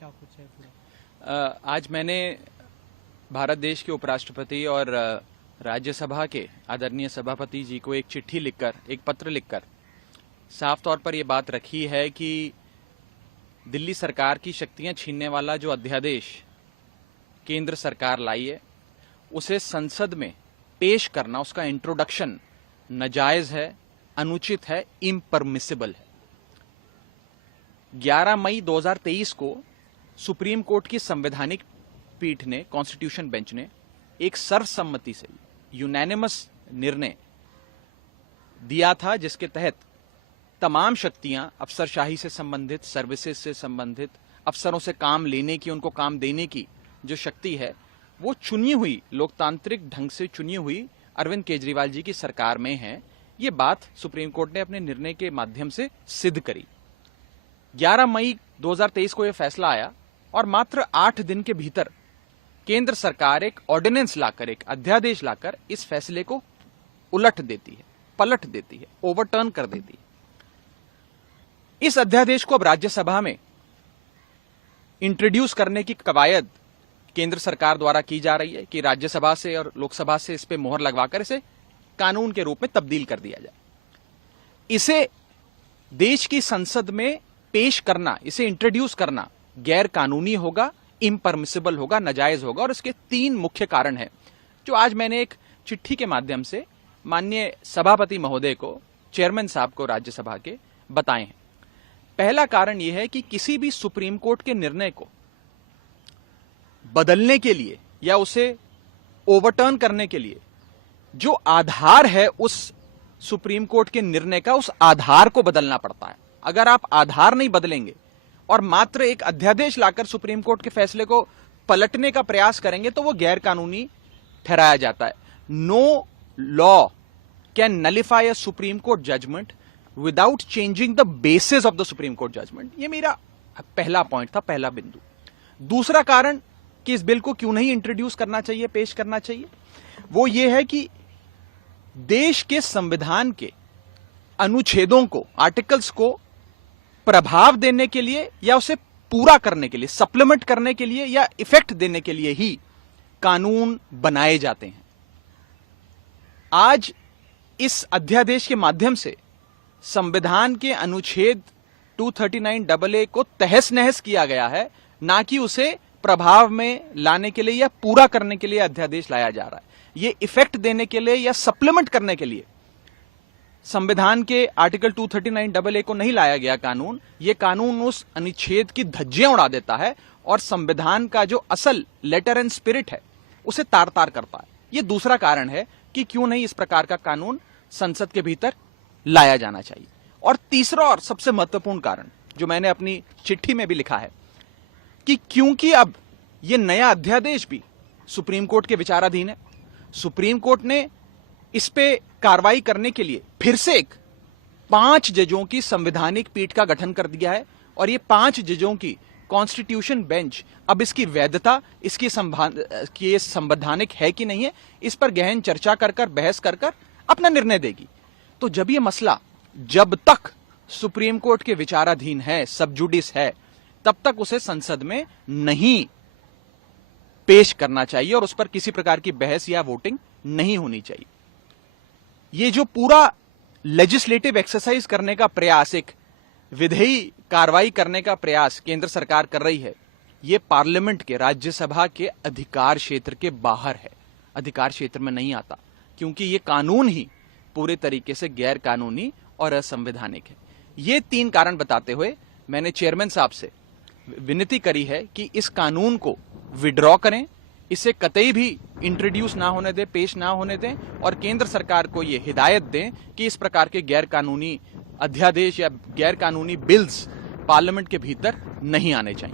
क्या कुछ है पूरा? आज मैंने भारत देश के उपराष्ट्रपति और राज्यसभा के आदरणीय सभापति जी को एक चिट्ठी लिखकर, एक पत्र लिखकर साफ तौर पर यह बात रखी है कि दिल्ली सरकार की शक्तियां छीनने वाला जो अध्यादेश केंद्र सरकार लाई है उसे संसद में पेश करना, उसका इंट्रोडक्शन नाजायज है, अनुचित है, इम्परमिसिबल है। 11 मई 2023 को सुप्रीम कोर्ट की संवैधानिक पीठ ने, कॉन्स्टिट्यूशन बेंच ने एक सर्वसम्मति से यूनैनिमस निर्णय दिया था, जिसके तहत तमाम शक्तियां अफसरशाही से संबंधित, सर्विसेज से संबंधित, अफसरों से काम लेने की, उनको काम देने की जो शक्ति है वो चुनी हुई, लोकतांत्रिक ढंग से चुनी हुई अरविंद केजरीवाल जी की सरकार में है। ये बात सुप्रीम कोर्ट ने अपने निर्णय के माध्यम से सिद्ध करी। 11 मई 2023 को यह फैसला आया और मात्र 8 दिन के भीतर केंद्र सरकार एक ऑर्डिनेंस लाकर, एक अध्यादेश लाकर इस फैसले को उलट देती है, पलट देती है, ओवरटर्न कर देती है। इस अध्यादेश को अब राज्यसभा में इंट्रोड्यूस करने की कवायद केंद्र सरकार द्वारा की जा रही है कि राज्यसभा से और लोकसभा से इस पे मोहर लगवाकर इसे कानून के रूप में तब्दील कर दिया जाए। इसे देश की संसद में पेश करना, इसे इंट्रोड्यूस करना गैर कानूनी होगा, इम्परमिसिबल होगा, नाजायज होगा। और इसके 3 मुख्य कारण हैं जो आज मैंने एक चिट्ठी के माध्यम से माननीय सभापति महोदय को, चेयरमैन साहब को राज्यसभा के बताए हैं। पहला कारण यह है कि किसी भी सुप्रीम कोर्ट के निर्णय को बदलने के लिए या उसे ओवरटर्न करने के लिए जो आधार है उस सुप्रीम कोर्ट के निर्णय का, उस आधार को बदलना पड़ता है। अगर आप आधार नहीं बदलेंगे और मात्र एक अध्यादेश लाकर सुप्रीम कोर्ट के फैसले को पलटने का प्रयास करेंगे तो वो गैर कानूनी ठहराया जाता है। No law can nullify a Supreme Court judgment without changing the basis of the Supreme Court judgment. ये मेरा पहला पॉइंट था, पहला बिंदु। दूसरा कारण कि इस बिल को क्यों नहीं इंट्रोड्यूस करना चाहिए, पेश करना चाहिए, वो ये है कि देश के संविधान के अनुच्छेदों को, आर्टिकल्स को प्रभाव देने के लिए या उसे पूरा करने के लिए, सप्लीमेंट करने के लिए या इफेक्ट देने के लिए ही कानून बनाए जाते हैं। आज इस अध्यादेश के माध्यम से संविधान के अनुच्छेद 239AA को तहस नहस किया गया है, ना कि उसे प्रभाव में लाने के लिए या पूरा करने के लिए अध्यादेश लाया जा रहा है। ये इफेक्ट देने के लिए या सप्लीमेंट करने के लिए संविधान के आर्टिकल 239AA को नहीं लाया गया कानून। ये कानून उस अनुच्छेद की धज्जियां उड़ा देता है और संविधान का जो असल लेटर एंड स्पिरिट है उसे तार तार करता है। ये दूसरा कारण है कि क्यों नहीं इस प्रकार का कानून संसद के भीतर लाया जाना चाहिए। और तीसरा और सबसे महत्वपूर्ण कारण जो मैंने अपनी चिट्ठी में भी लिखा है कि क्योंकि अब यह नया अध्यादेश भी सुप्रीम कोर्ट के विचाराधीन है, सुप्रीम कोर्ट ने इस पे कार्रवाई करने के लिए फिर से एक 5 जजों की संवैधानिक पीठ का गठन कर दिया है। और ये 5 जजों की कॉन्स्टिट्यूशन बेंच अब इसकी वैधता, इसकी संवैधानिक है कि नहीं है, इस पर गहन चर्चा कर बहस कर अपना निर्णय देगी। तो जब यह मसला जब तक सुप्रीम कोर्ट के विचाराधीन है, सब जुडिस है, तब तक उसे संसद में नहीं पेश करना चाहिए और उस पर किसी प्रकार की बहस या वोटिंग नहीं होनी चाहिए। ये जो पूरा लेजिस्लेटिव एक्सरसाइज करने का प्रयास, एक विधेयी कार्रवाई करने का प्रयास केंद्र सरकार कर रही है, ये पार्लियामेंट के, राज्यसभा के अधिकार क्षेत्र के बाहर है, अधिकार क्षेत्र में नहीं आता, क्योंकि ये कानून ही पूरे तरीके से गैर कानूनी और असंवैधानिक है। ये 3 कारण बताते हुए मैंने चेयरमैन साहब से विनती करी है कि इस कानून को विड्रॉ करें, इसे कतई भी इंट्रोड्यूस ना होने दें, पेश ना होने दें, और केंद्र सरकार को यह हिदायत दें कि इस प्रकार के गैर कानूनी अध्यादेश या गैर कानूनी बिल्स पार्लियामेंट के भीतर नहीं आने चाहिए।